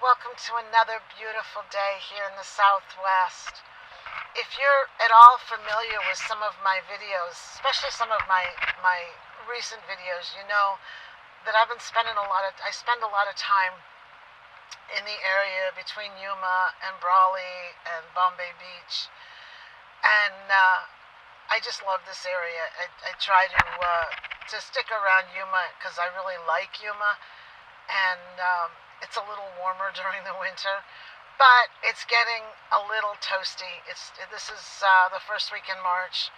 Welcome to another beautiful day here in the Southwest. If you're at all familiar with some of my videos, especially some of my recent videos, you know that I spend a lot of time in the area between Yuma and Brawley and Bombay Beach, and I just love this area. I try to stick around Yuma because I really like Yuma, and it's a little warmer during the winter, but it's getting a little toasty. This is the first week in March,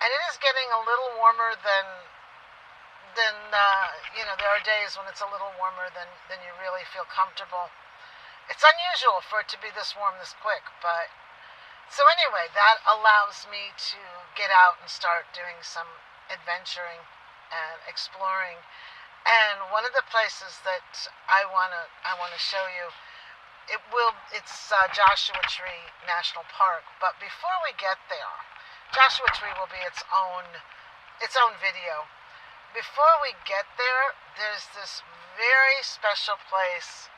and it is getting a little warmer than there are days when it's a little warmer than you really feel comfortable. It's unusual for it to be this warm this quick, but so anyway, that allows me to get out and start doing some adventuring and exploring. And one of the places that I wanna show you, it's Joshua Tree National Park. But before we get there, Joshua Tree will be its own video. Before we get there, there's this very special place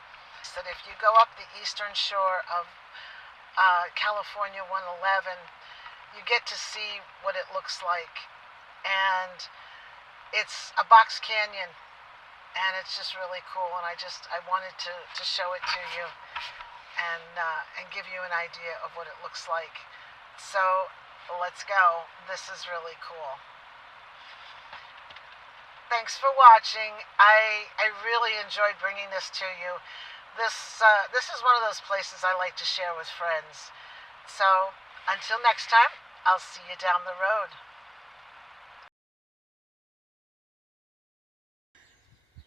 that if you go up the eastern shore of California 111, you get to see what it looks like. And it's a box canyon, and it's just really cool, and I wanted to show it to you and give you an idea of what it looks like. So let's go. This is really cool. Thanks for watching. I really enjoyed bringing this to you. This is one of those places I like to share with friends. So until next time, I'll see you down the road.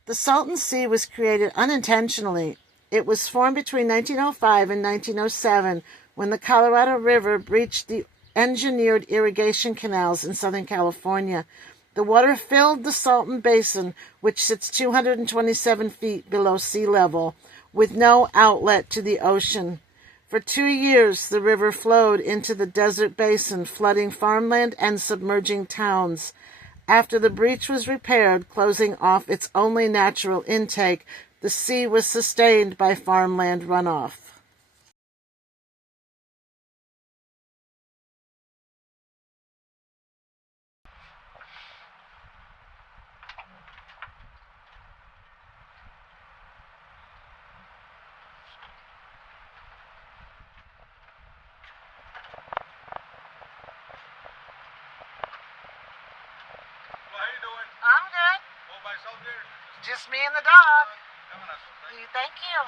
The Salton Sea was created unintentionally. It was formed between 1905 and 1907 when the Colorado River breached the engineered irrigation canals in Southern California. The water filled the Salton Basin, which sits 227 feet below sea level, with no outlet to the ocean. For 2 years, the river flowed into the desert basin, flooding farmland and submerging towns. After the breach was repaired, closing off its only natural intake, the sea was sustained by farmland runoff. How you doing? I'm good. All by yourself there? Just me and the dog. Have a nice one. Thank you.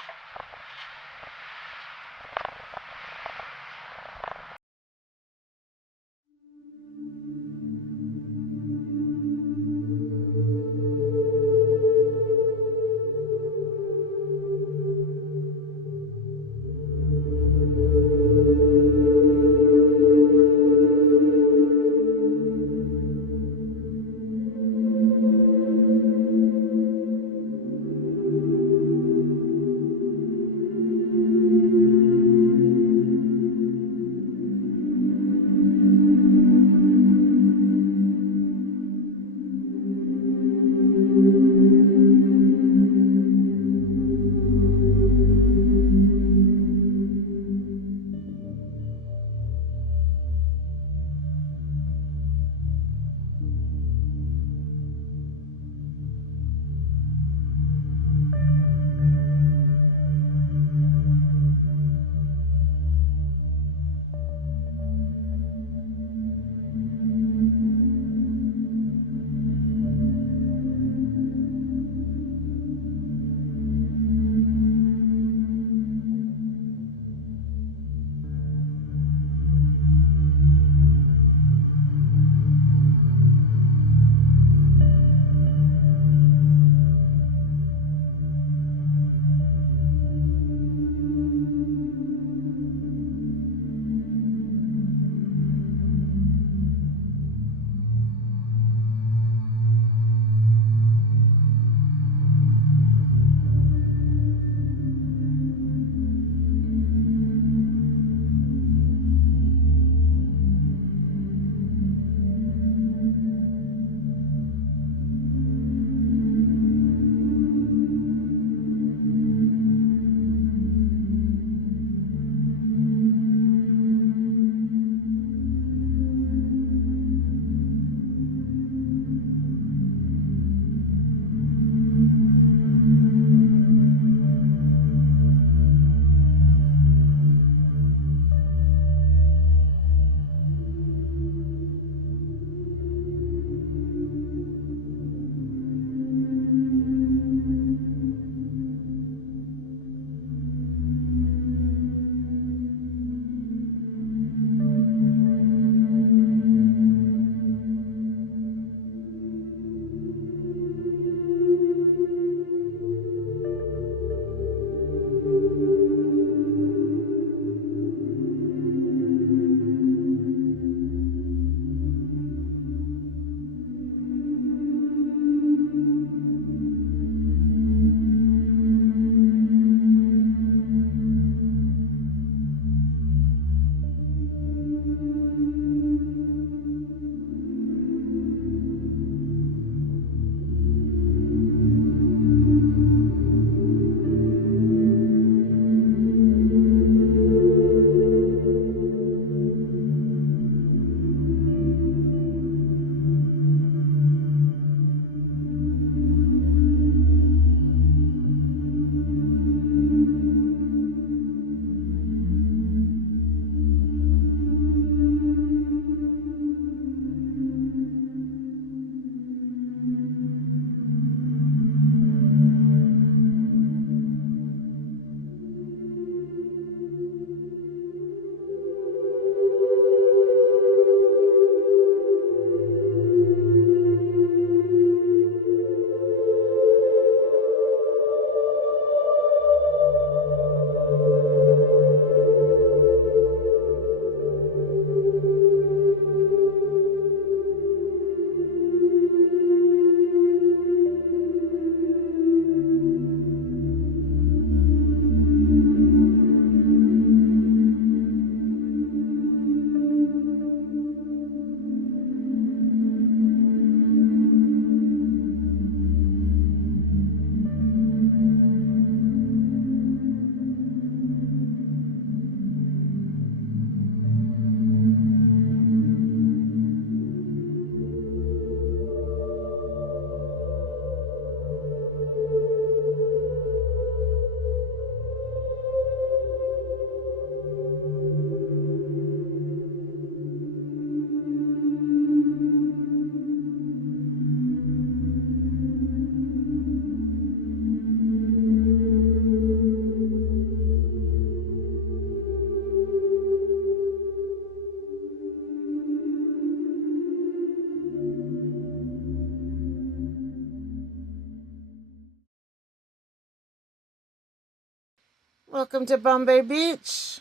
Welcome to Bombay Beach.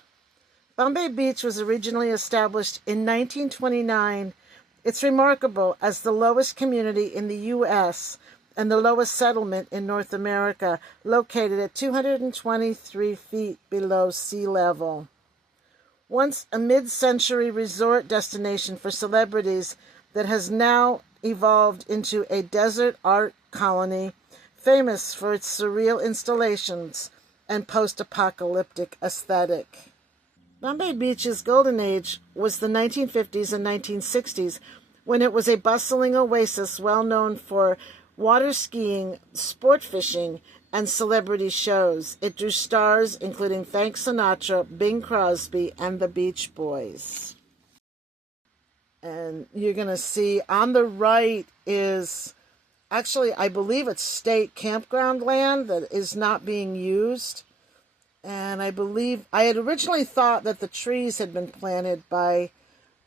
Bombay Beach was originally established in 1929. It's remarkable as the lowest community in the U.S. and the lowest settlement in North America, located at 223 feet below sea level. Once a mid-century resort destination for celebrities that has now evolved into a desert art colony famous for its surreal installations and post-apocalyptic aesthetic. Bombay Beach's golden age was the 1950s and 1960s, when it was a bustling oasis well known for water skiing, sport fishing, and celebrity shows. It drew stars including Frank Sinatra, Bing Crosby, and the Beach Boys. And you're going to see on the right is, actually, I believe it's state campground land that is not being used. And I believe, I had originally thought that the trees had been planted by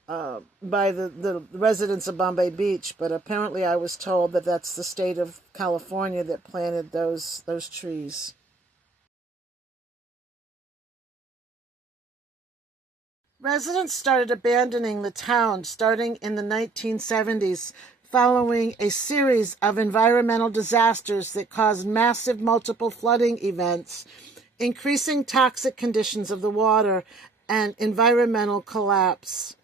the residents of Bombay Beach, but apparently I was told that that's the state of California that planted those trees. Residents started abandoning the town starting in the 1970s, following a series of environmental disasters that caused massive multiple flooding events, increasing toxic conditions of the water, and environmental collapse.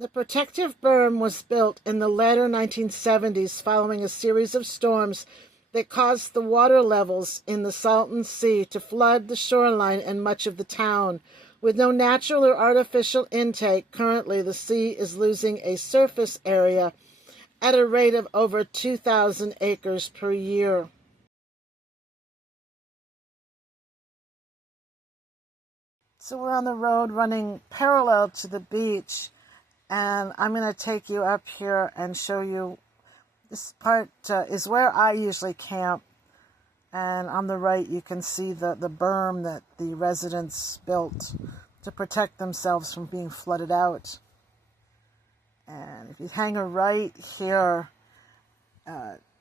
The protective berm was built in the latter 1970s following a series of storms that caused the water levels in the Salton Sea to flood the shoreline and much of the town. With no natural or artificial intake, currently the sea is losing a surface area at a rate of over 2,000 acres per year. So we're on the road running parallel to the beach, and I'm going to take you up here and show you. This part is where I usually camp, and on the right you can see the berm that the residents built to protect themselves from being flooded out. And if you hang a right here,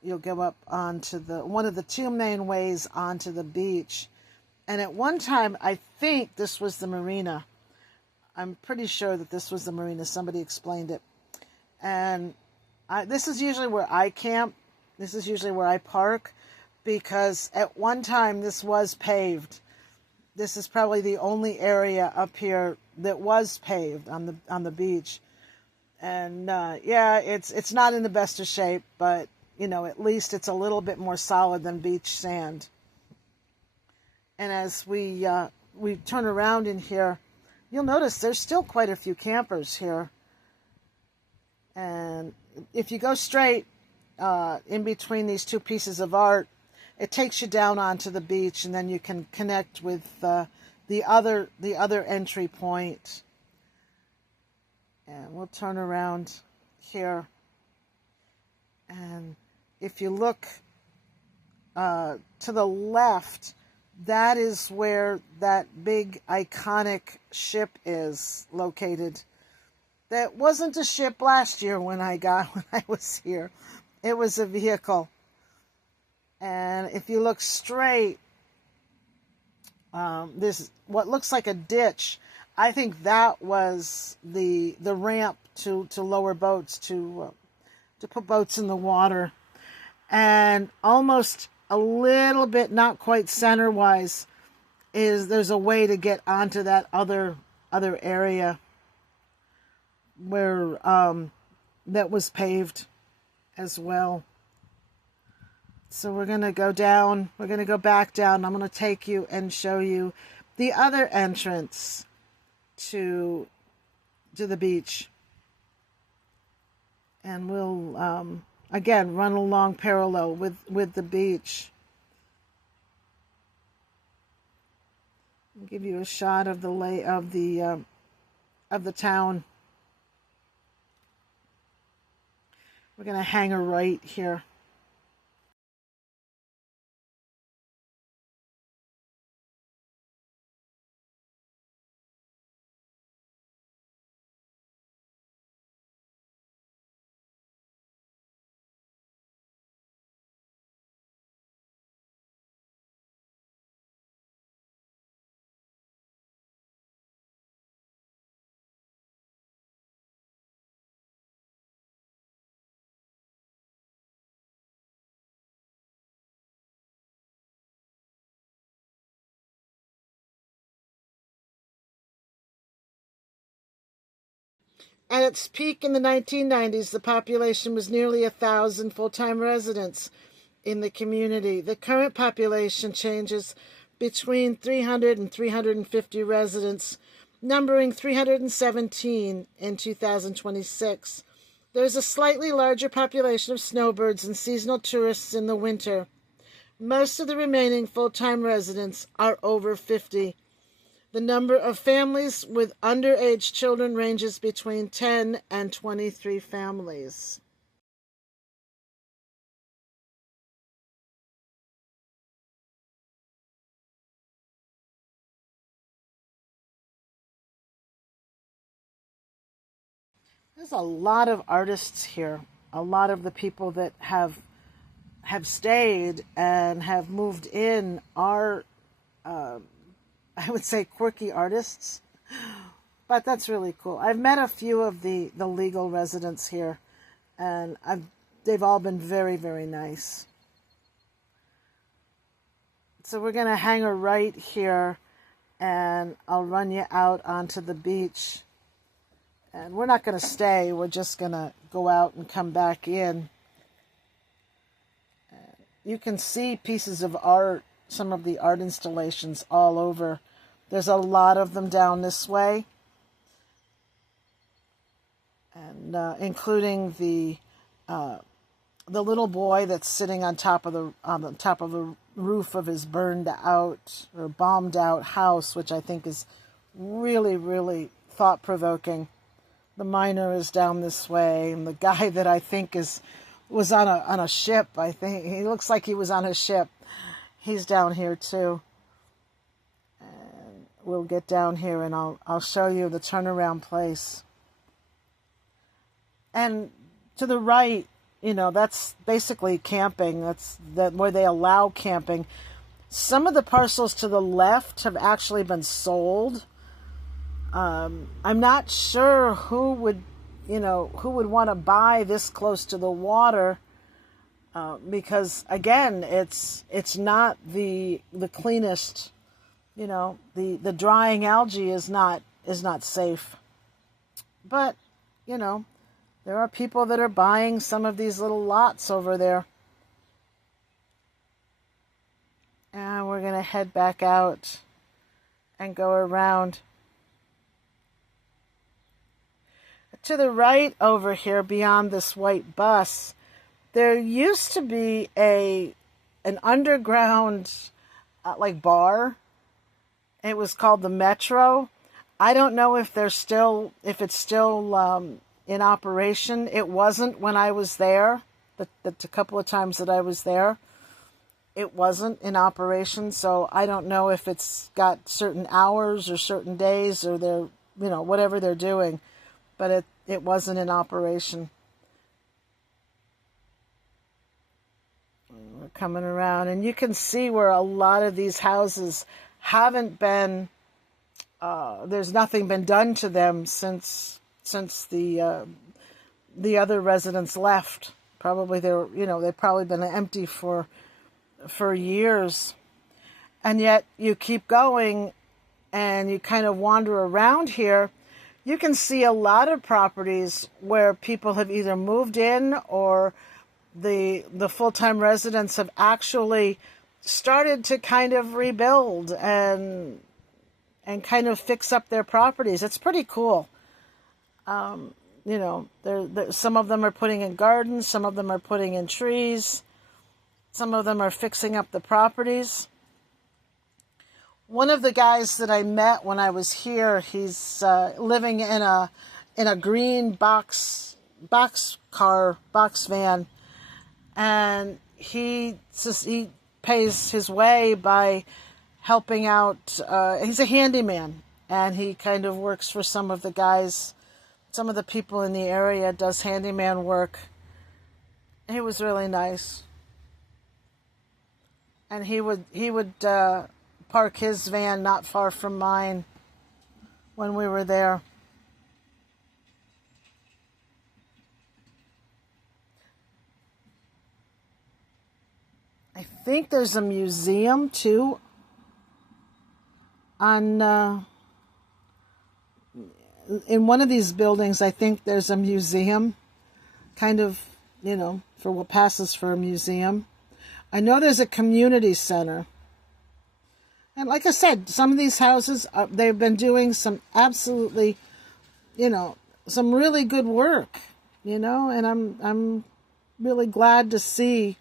you'll go up onto one of the two main ways onto the beach. And at one time, I think this was the marina. I'm pretty sure that this was the marina. Somebody explained it. And this is usually where I camp. This is usually where I park, because at one time this was paved. This is probably the only area up here that was paved on the beach. And yeah, it's not in the best of shape, but at least it's a little bit more solid than beach sand. And as we turn around in here, you'll notice there's still quite a few campers here. And if you go straight in between these two pieces of art, it takes you down onto the beach, and then you can connect with the other entry point. And we'll turn around here. And if you look to the left, that is where that big iconic ship is located. That wasn't a ship last year when I was here. It was a vehicle. And if you look straight, there's what looks like a ditch. I think that was the ramp to lower boats, to put boats in the water. And almost a little bit, not quite center-wise, there's a way to get onto that other area where that was paved as well. So we're going to go down. We're going to go back down. I'm going to take you and show you the other entrance to the beach. And we'll again run along parallel with the beach. I'll give you a shot of the town. We're going to hang a right here. At its peak in the 1990s, the population was nearly 1,000 full-time residents in the community. The current population changes between 300 and 350 residents, numbering 317 in 2026. There is a slightly larger population of snowbirds and seasonal tourists in the winter. Most of the remaining full-time residents are over 50. The number of families with underage children ranges between 10 and 23 families. There's a lot of artists here. A lot of the people that have stayed and have moved in are, I would say, quirky artists. But that's really cool. I've met a few of the legal residents here, and they've all been very, very nice. So we're going to hang a right here, and I'll run you out onto the beach. And we're not going to stay. We're just going to go out and come back in. You can see pieces of art, some of the art installations all over. There's a lot of them down this way. And including the little boy that's sitting on the top of a roof of his burned out or bombed out house, which I think is really, really thought-provoking. The miner is down this way, and the guy that I think was on a ship. I think he looks like he was on a ship. He's down here too. And we'll get down here, and I'll show you the turnaround place. And to the right, that's basically camping. That's where they allow camping. Some of the parcels to the left have actually been sold. I'm not sure who would want to buy this close to the water, because again, it's not the cleanest. The drying algae is not safe. But there are people that are buying some of these little lots over there, and we're gonna head back out and go around. To the right over here, beyond this white bus, there used to be an underground bar. It was called the Metro. I don't know if it's still in operation. It wasn't when I was there. The couple of times that I was there, it wasn't in operation. So I don't know if it's got certain hours or certain days, or they're whatever they're doing. But it wasn't in operation. We're coming around, and you can see where a lot of these houses haven't been. There's nothing been done to them since the other residents left. Probably they've probably been empty for years, and yet you keep going, and you kind of wander around here. You can see a lot of properties where people have either moved in, or the full-time residents have actually started to kind of rebuild and kind of fix up their properties. It's pretty cool. Some of them are putting in gardens, some of them are putting in trees, some of them are fixing up the properties. One of the guys that I met when I was here, he's living in a green box van, and he pays his way by helping out. He's a handyman, and he kind of works for some of the guys, some of the people in the area, does handyman work. He was really nice, and he would park his van not far from mine when we were there. I think there's a museum too on in one of these buildings, I think there's a museum, kind of, for what passes for a museum. I know there's a community center. And like I said, some of these houses, they've been doing some absolutely, some really good work, and I'm really glad to see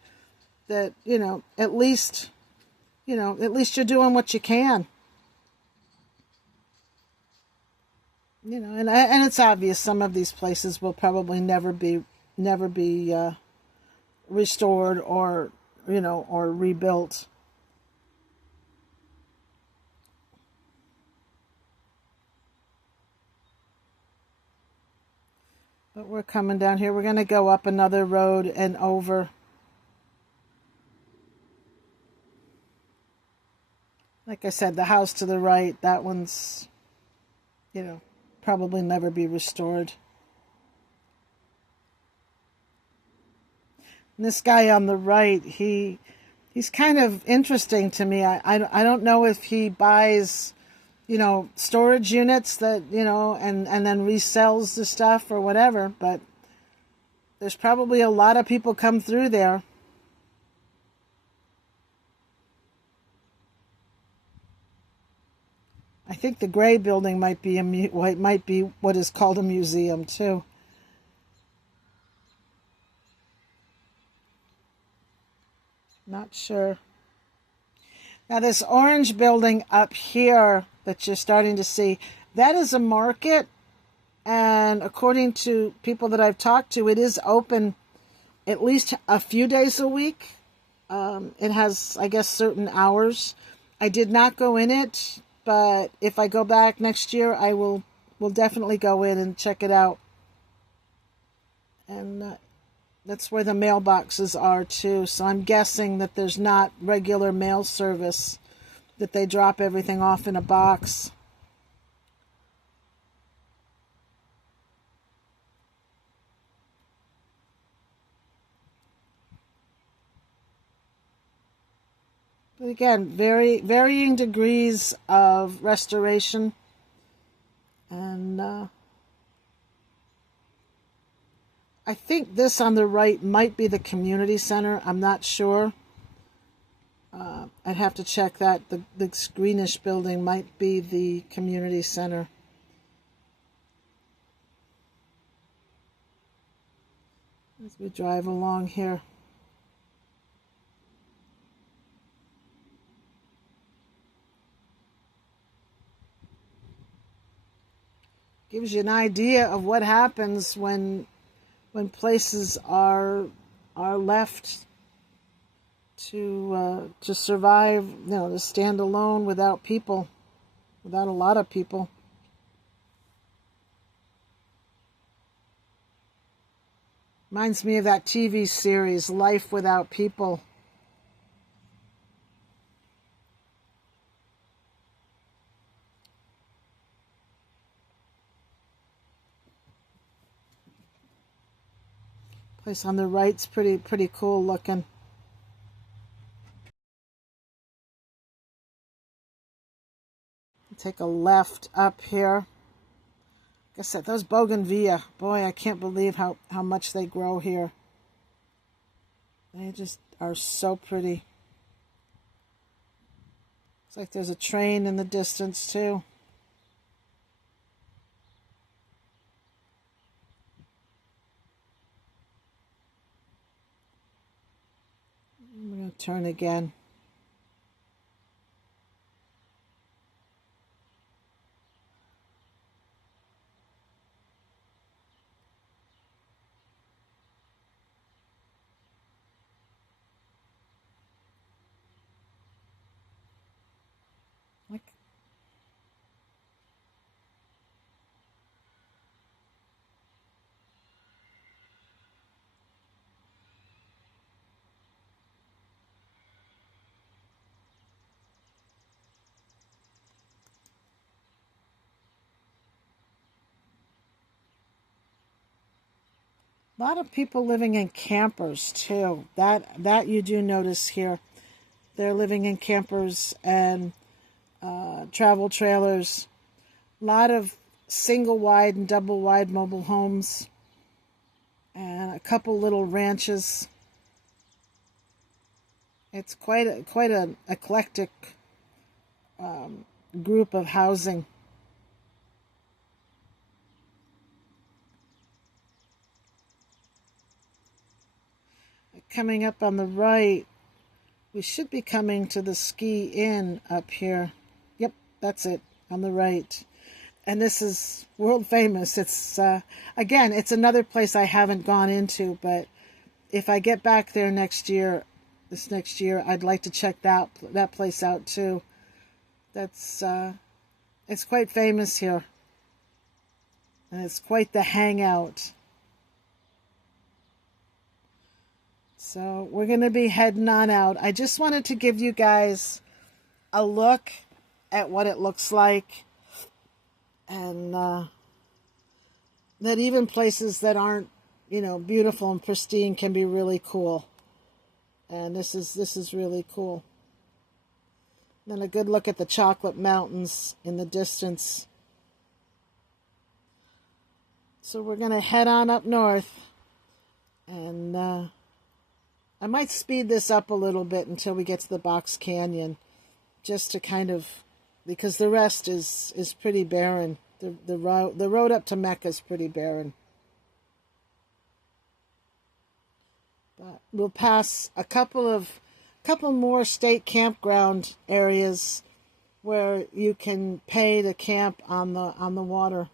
that, at least you're doing what you can. And it's obvious some of these places will probably never be restored or rebuilt. But we're coming down here. We're going to go up another road and over. Like I said, the house to the right, that one's, probably never be restored. And this guy on the right, he's kind of interesting to me. I don't know if he buys, storage units that, and then resells the stuff or whatever, but there's probably a lot of people come through there. I think the gray building might be what is called a museum too. Not sure. Now this orange building up here that you're starting to see, that is a market, and according to people that I've talked to, it is open at least a few days a week. It has, I guess, certain hours. I did not go in it, but if I go back next year, I will definitely go in and check it out. And that's where the mailboxes are too. So I'm guessing that there's not regular mail service, that they drop everything off in a box. But again, varying degrees of restoration. And I think this on the right might be the community center. I'm not sure. I'd have to check that. The greenish building might be the community center. As we drive along here. Gives you an idea of what happens when places are left to survive, to stand alone without people, without a lot of people. Reminds me of that TV series, Life Without People. Place on the right's pretty cool looking. Take a left up here. Like I said, those bougainvillea, boy, I can't believe how much they grow here. They just are so pretty. Looks like there's a train in the distance too. I'm going to turn again. A lot of people living in campers too. That you do notice here. They're living in campers and travel trailers. A lot of single wide and double wide mobile homes, and a couple little ranches. It's quite an eclectic group of housing. Coming up on the right, we should be coming to the Ski Inn up here. Yep, that's it, on the right. And this is world famous. It's, again, it's another place I haven't gone into, but if I get back there this next year, I'd like to check that place out too. That's, it's quite famous here. And it's quite the hangout. So we're going to be heading on out. I just wanted to give you guys a look at what it looks like. And that even places that aren't, beautiful and pristine can be really cool. And this is really cool. Then a good look at the Chocolate Mountains in the distance. So we're going to head on up north. And I might speed this up a little bit until we get to the Box Canyon. Just to kind of, because the rest is pretty barren. The road up to Mecca is pretty barren. But we'll pass a couple more state campground areas where you can pay to camp on the water.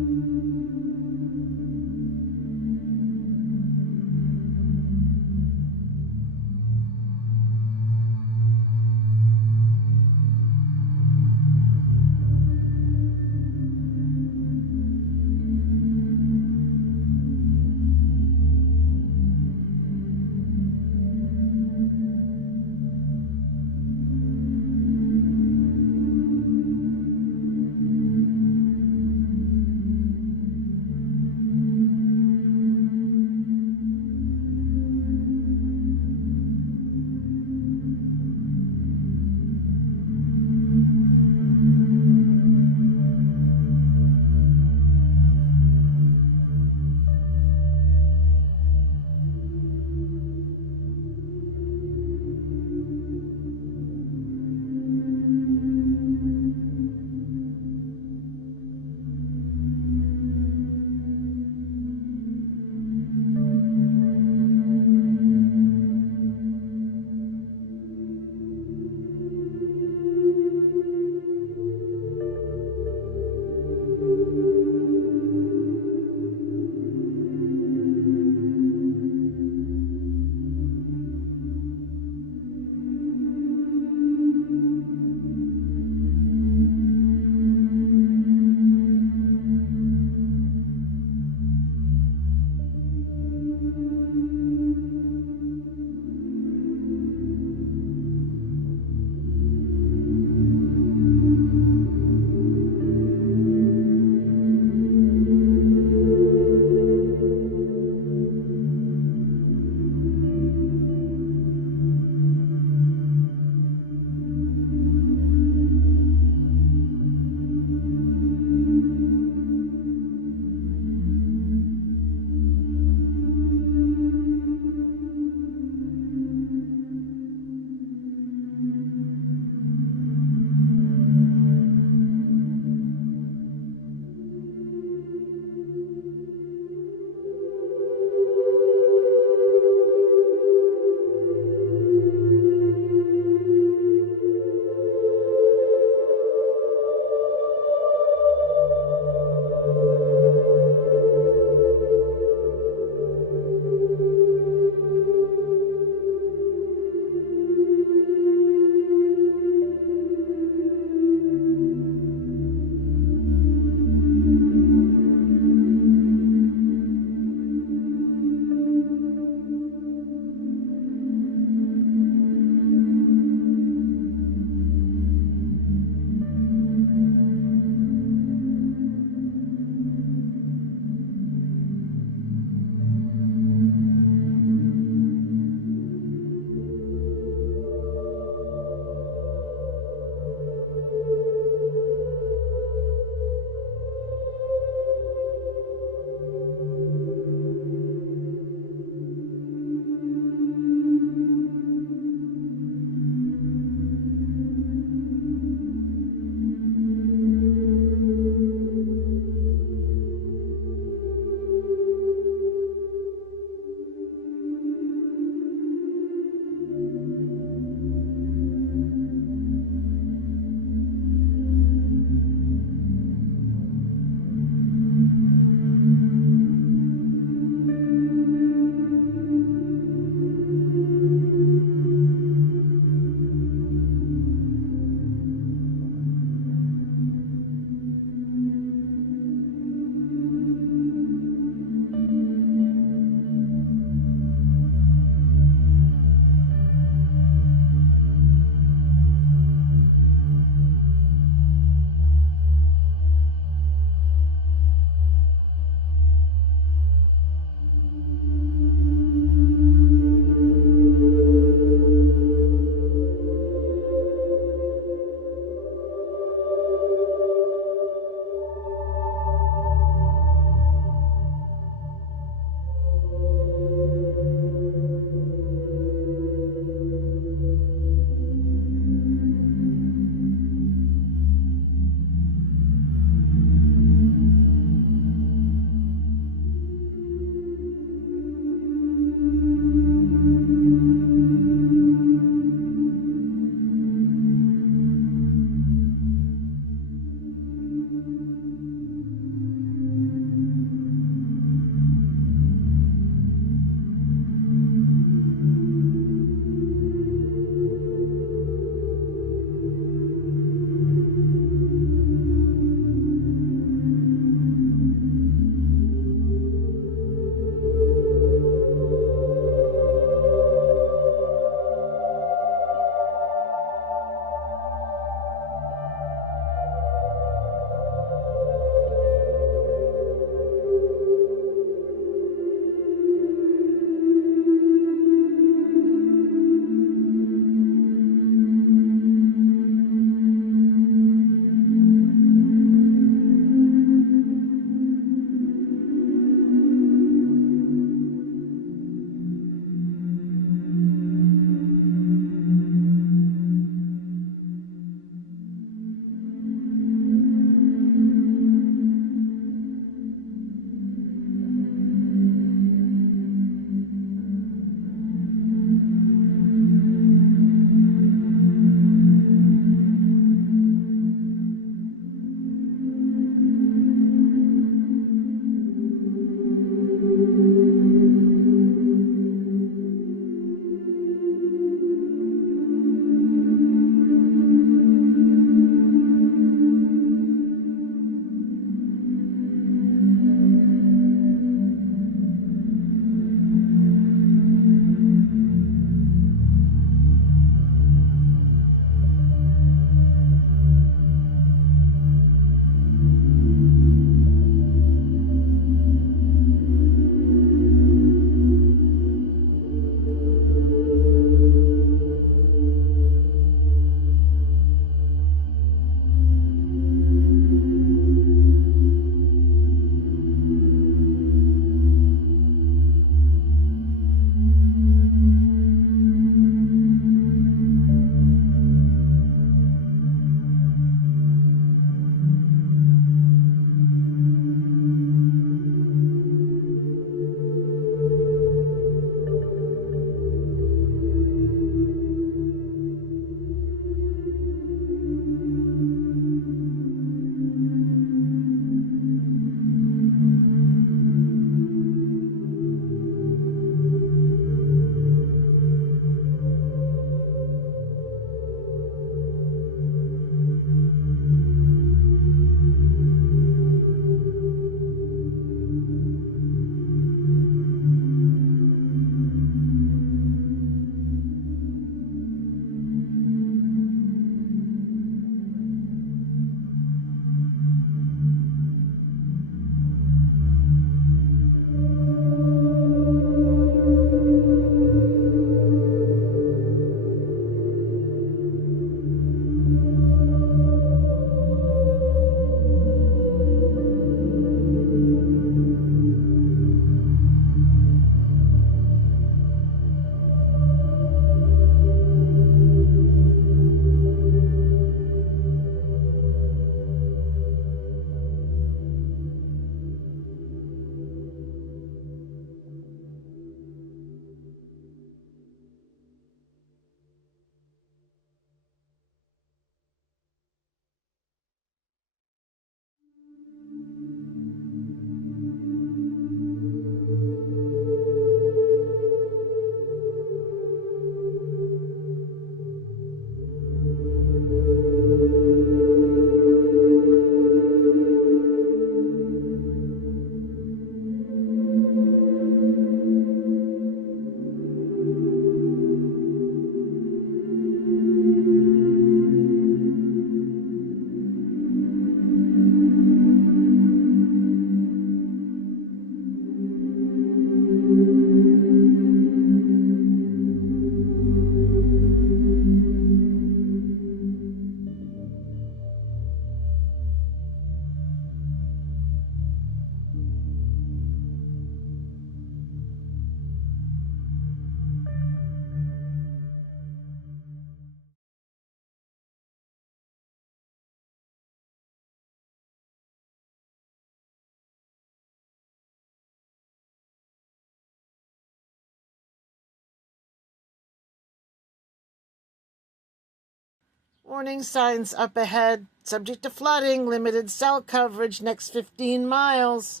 Warning signs up ahead. Subject to flooding. Limited cell coverage next 15 miles.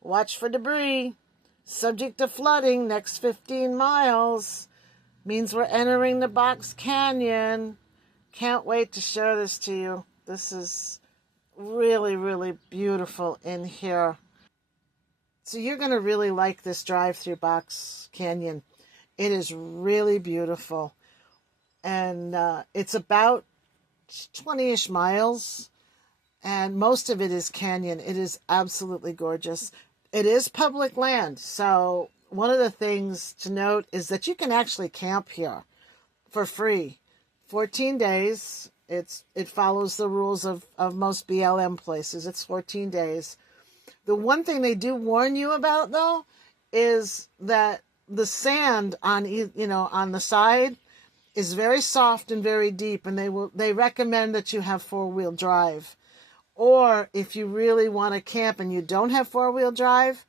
Watch for debris. Subject to flooding next 15 miles. Means we're entering the Box Canyon. Can't wait to show this to you. This is really, really beautiful in here. So you're going to really like this drive through Box Canyon. It is really beautiful. And it's about 20-ish miles. And most of it is canyon. It is absolutely gorgeous. It is public land. So one of the things to note is that you can actually camp here for free. 14 days. It follows the rules of most BLM places. It's 14 days. The one thing they do warn you about, though, is that the sand on the side is very soft and very deep, and they recommend that you have 4-wheel drive. Or if you really want to camp and you don't have 4-wheel drive,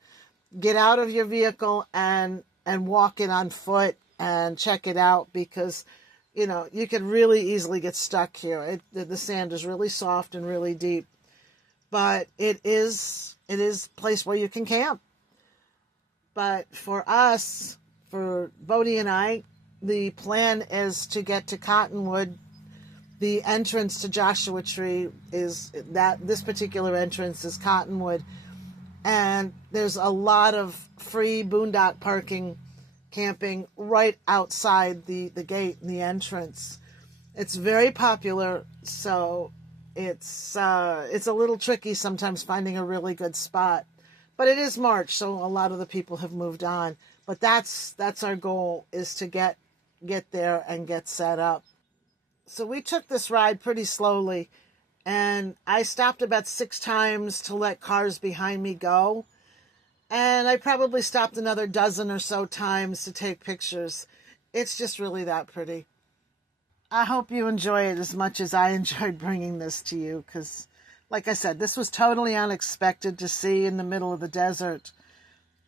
get out of your vehicle and walk it on foot and check it out, because you could really easily get stuck here. The sand is really soft and really deep, but it is a place where you can camp. But for us, for Bodie and I, the plan is to get to Cottonwood. The entrance to Joshua Tree is that this particular entrance is Cottonwood, and there's a lot of free boondock parking, camping right outside the gate and the entrance. It's very popular, so it's a little tricky sometimes finding a really good spot. But it is March, so a lot of the people have moved on. But that's our goal, is to get there and get set up. So we took this ride pretty slowly, and I stopped about 6 times to let cars behind me go. And I probably stopped another dozen or so times to take pictures. It's just really that pretty. I hope you enjoy it as much as I enjoyed bringing this to you, because, like I said, this was totally unexpected to see in the middle of the desert,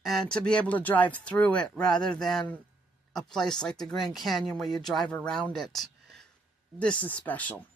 and to be able to drive through it rather than a place like the Grand Canyon where you drive around it. This is special.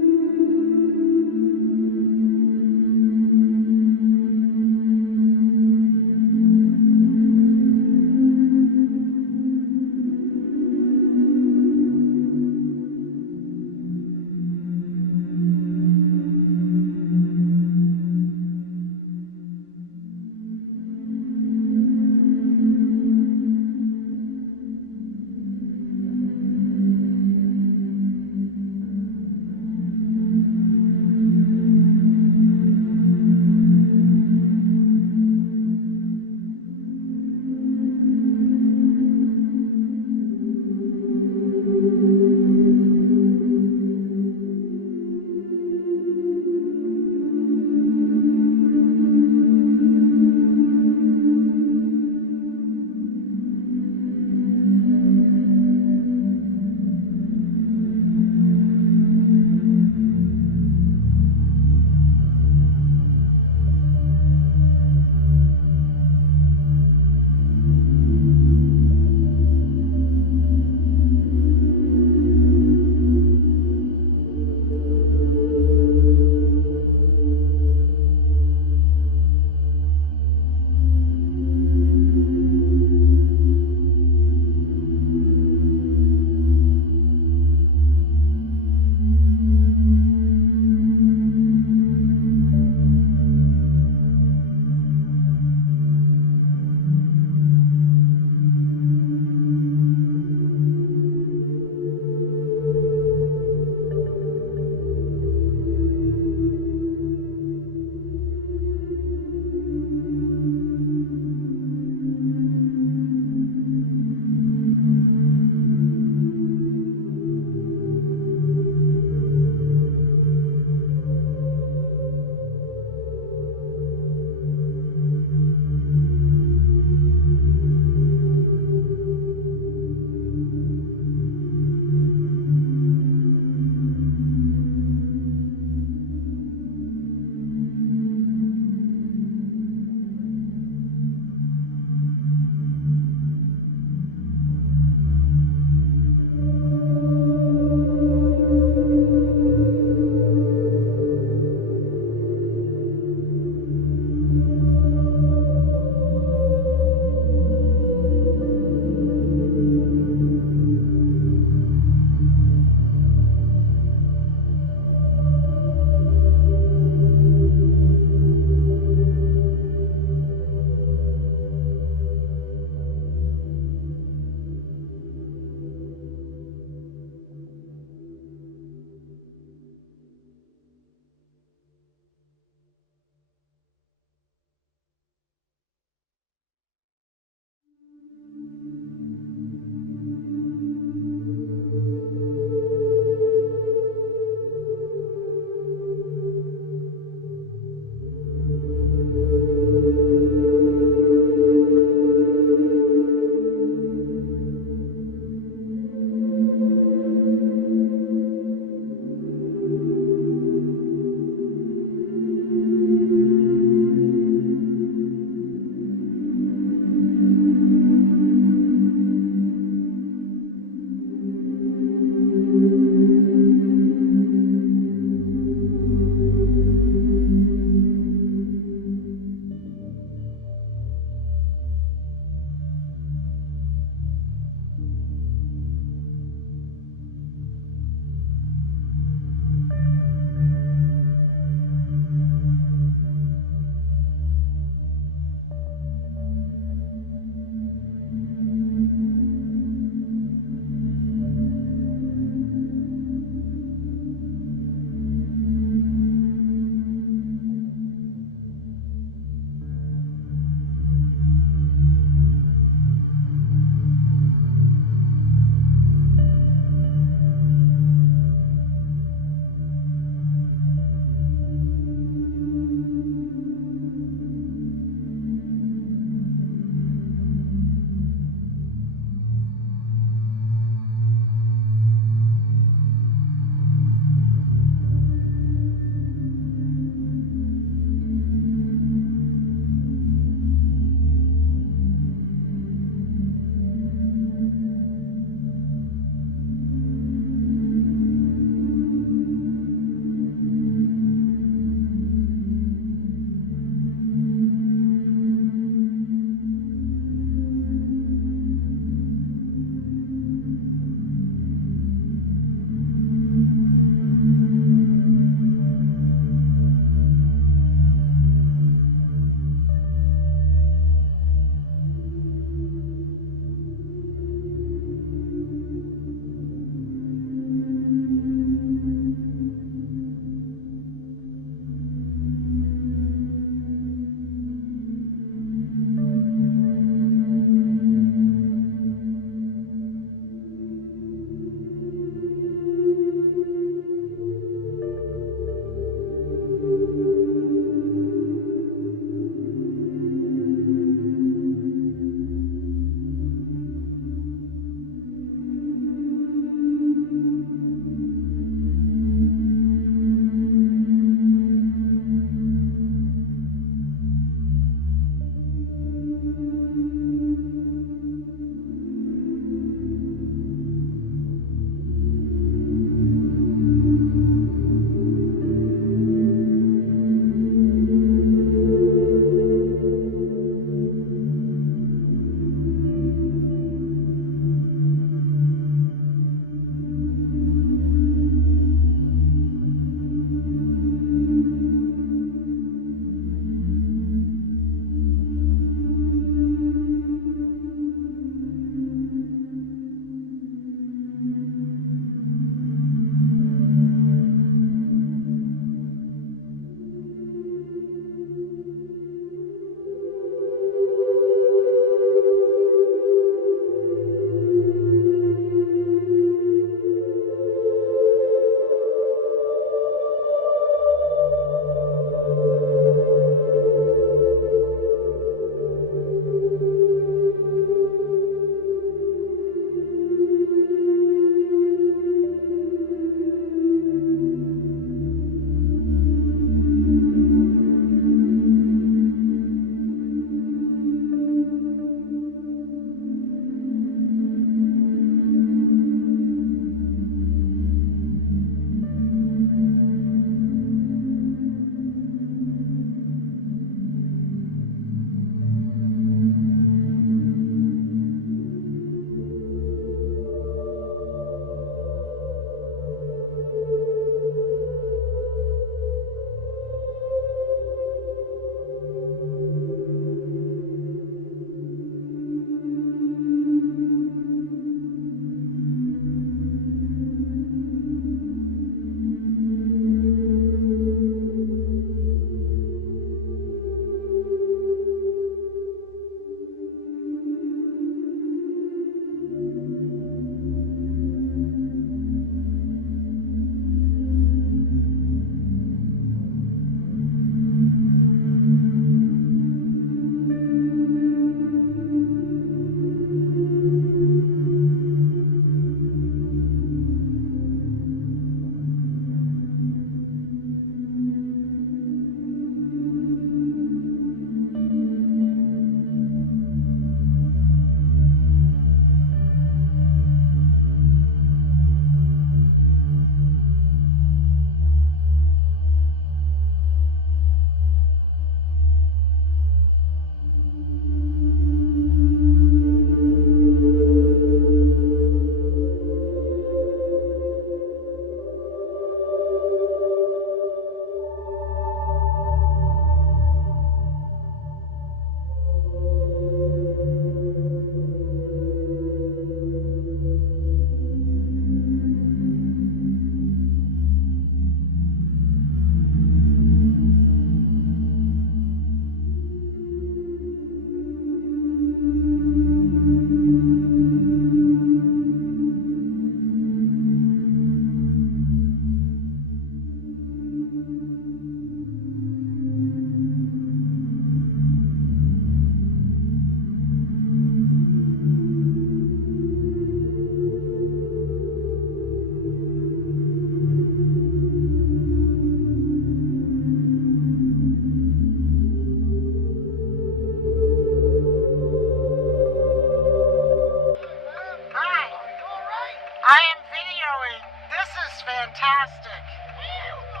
fantastic. Hell no,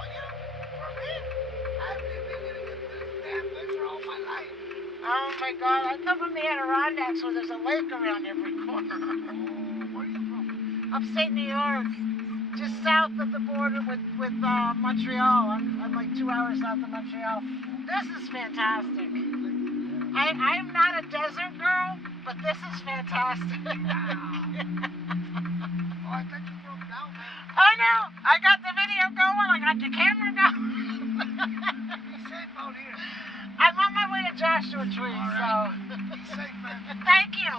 for me, I've been getting this damn picture all my life. Oh my God, I come from the Adirondacks where there's a lake around every corner. Where are you from? Upstate New York, just south of the border with Montreal. I'm like 2 hours south of Montreal. This is fantastic. I'm not a desert girl, but this is fantastic. Oh, I thought you broke down, man. I know. I got the video going. I got the camera going. Be safe out here. I'm on my way to Joshua Tree, All right. so. Be safe, man. Thank you.